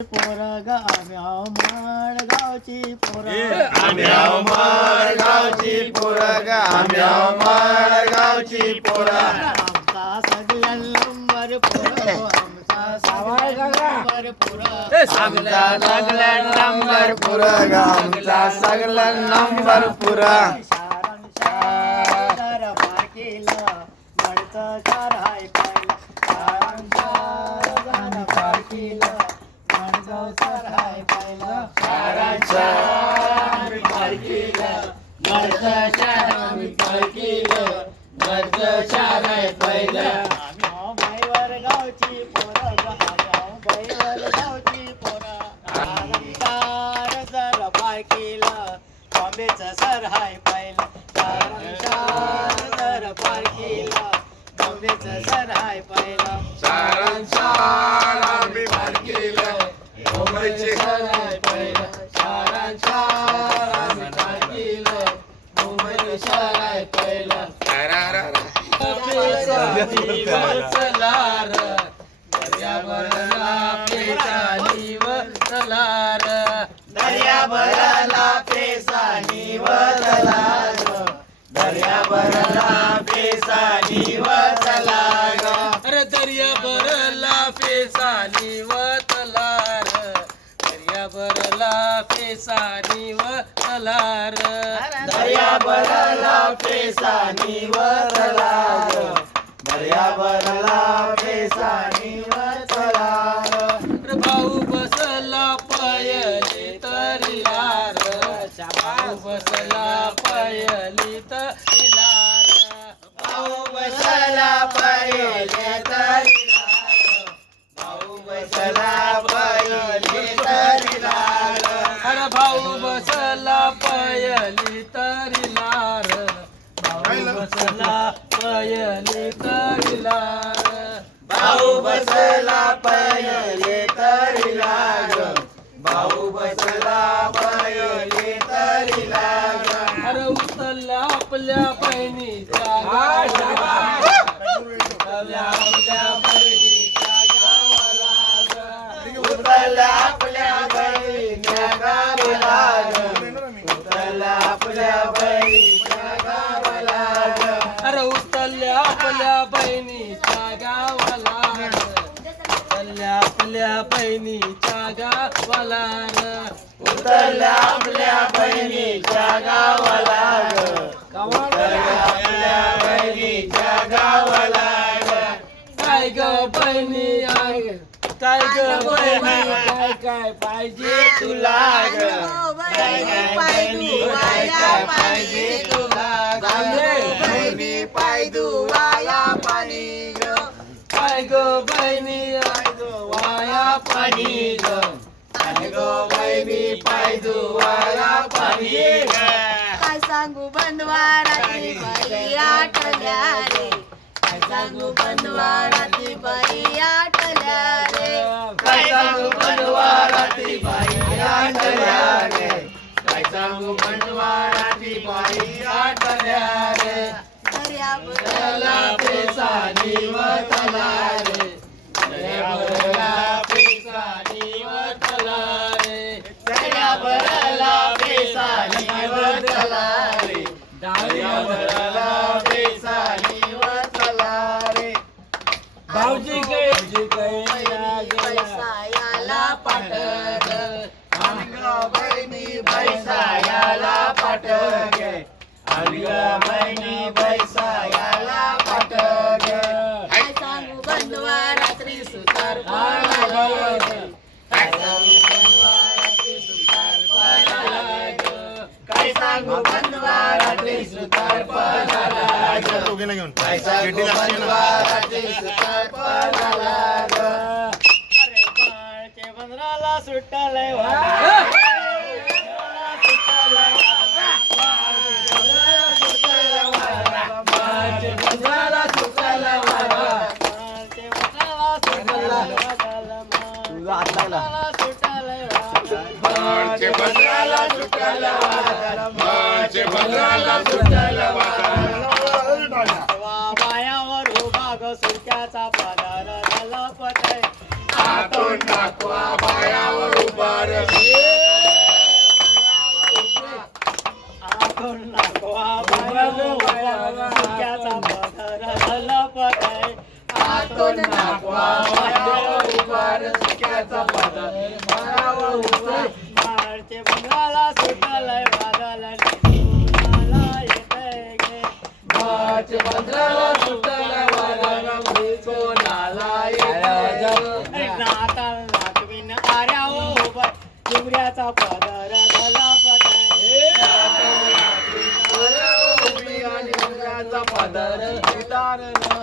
पोरग आम्याव माळगावची पोरग आम्याव माळगावची पोरग आम्याव माळगावची पोरग आमचा सगळ्या नंबर पोरग आमचा सगळ्या नंबर पोरग आमचा सगळा नंबर पोरग आमचा सगळा नंबर पोरग शारांशार पारकीला मळचं चार हाय पाहिला शारांशार पारकीला मळचं चार हाय पाहिला शारांशार पारकीला मळचं चार हाय पाहिला मळचं चार हाय पाहिला आम्याव बैवर गावची पोरग आम्याव बैवर गावची पोरग शारांशार जर पारकीला बॉम्बेचं सर हाय पाहिला शारांशार जर पारकीला बॉम्बेचं सर हाय पाहिला शारांशार आम्ही पारकीला मुंबईचे घर हाय पाहिला शारांशार आम्ही पारकीला मुंबईचे शहर हाय पाहिला वचलार दर्याभरला पेसानी वचलार दर्याभरला पेसानी वचलार दर्याभरला पेसानी वचलार अरे दर्या भरला पेसानी वतलार दर्या भरला पेसानी वतलार दर्याभरला पेसानी वचलार दर्याभरला पेसानी वचलार अरे भाऊ बसला पयली तरिलार भाऊ बसला पयली तरिलार भाऊ बसला पहिले तरिलार भाऊ बसला पहिले तरिलार अरे भाऊ बसला पयली तरिलार भाऊ बसला पयली तरिलार भाऊ बसला पहिले तरिलार भाऊ बसला पहिले तरिलार अरे उचलल्या आपल्या बहिणीच्या गावाला उचलल्या आपल्या बहिणीच्या गावाला उतरला आपल्या बहिणीच्या गावाला उतरला आपल्या बहिणीच्या गावाला अरे उचलल्या आपल्या बहिणीच्या गावाला उचलल्या आपल्या बहिणीच्या गावाला उतरला आपल्या बहिणीच्या गावाला उतरला आपल्या बहिणीच्या गावाला काय ग बहिणी आहे काय ग बहिणी काय काय पाहिजे तुला ग काय काय बहिणी काय काय पाहिजे तुला बहिणी पाय धुवाया पाणी ग काय ग बहिणी वाया पाणी ग काय ग बहिणी पाय धुवाया पाणी ग काय सांगू बंधवाराची बाई आठल्या रे काय सांगू बंधवाराची बाई आठल्या रे काय सांगू बनवाराची बाई आठल्या रे काय सांगू बनवाराची बाई आठल्या रे दर्याभरला पेसानी वतला रे दर्याभरला पेसानी वतला रे दर्याभरला पेसानी वतला रे दर्याभरला पेसानी वतला रे भाऊजी काय पैसा याला पाठग अंगा बहिणी पैसा याला पाठग अंगा बहिणी पैसा याला पाठग काय सांगू बंधवारात्री सुतार काय सांगू बनवारात्री सुतार पणाला ग काय सांगू बनवारात्री सुतार पणाला ग काय सांगू बनवारात्री सुतार पणाला ग अरे बाळचे बंदराला सुट्टालय मार्चे बंदराला सुटायला वाटायला मार्चे बंदराला सुटायला वाटायला बायावर उभा ग सुक्याचा पदार झाला पतय हातून टाक नाकवा पायावर उभार आतून नाकवा पायावर उभार सुक्याचा पदर झलपत आहे आतून नाकवा पायावर उभार सुक्याचा पदर पायावर उभार माळचे बंगाला सुटलंय बादल निघून येतंय गे मार्च 15 सुटला वादळ कोणाला येतंय नाताळ नाचवीन आऱ्या उभं चिमऱ्याचा पदर झलपत आहे उभी आणि मुलाचा पदर उतारला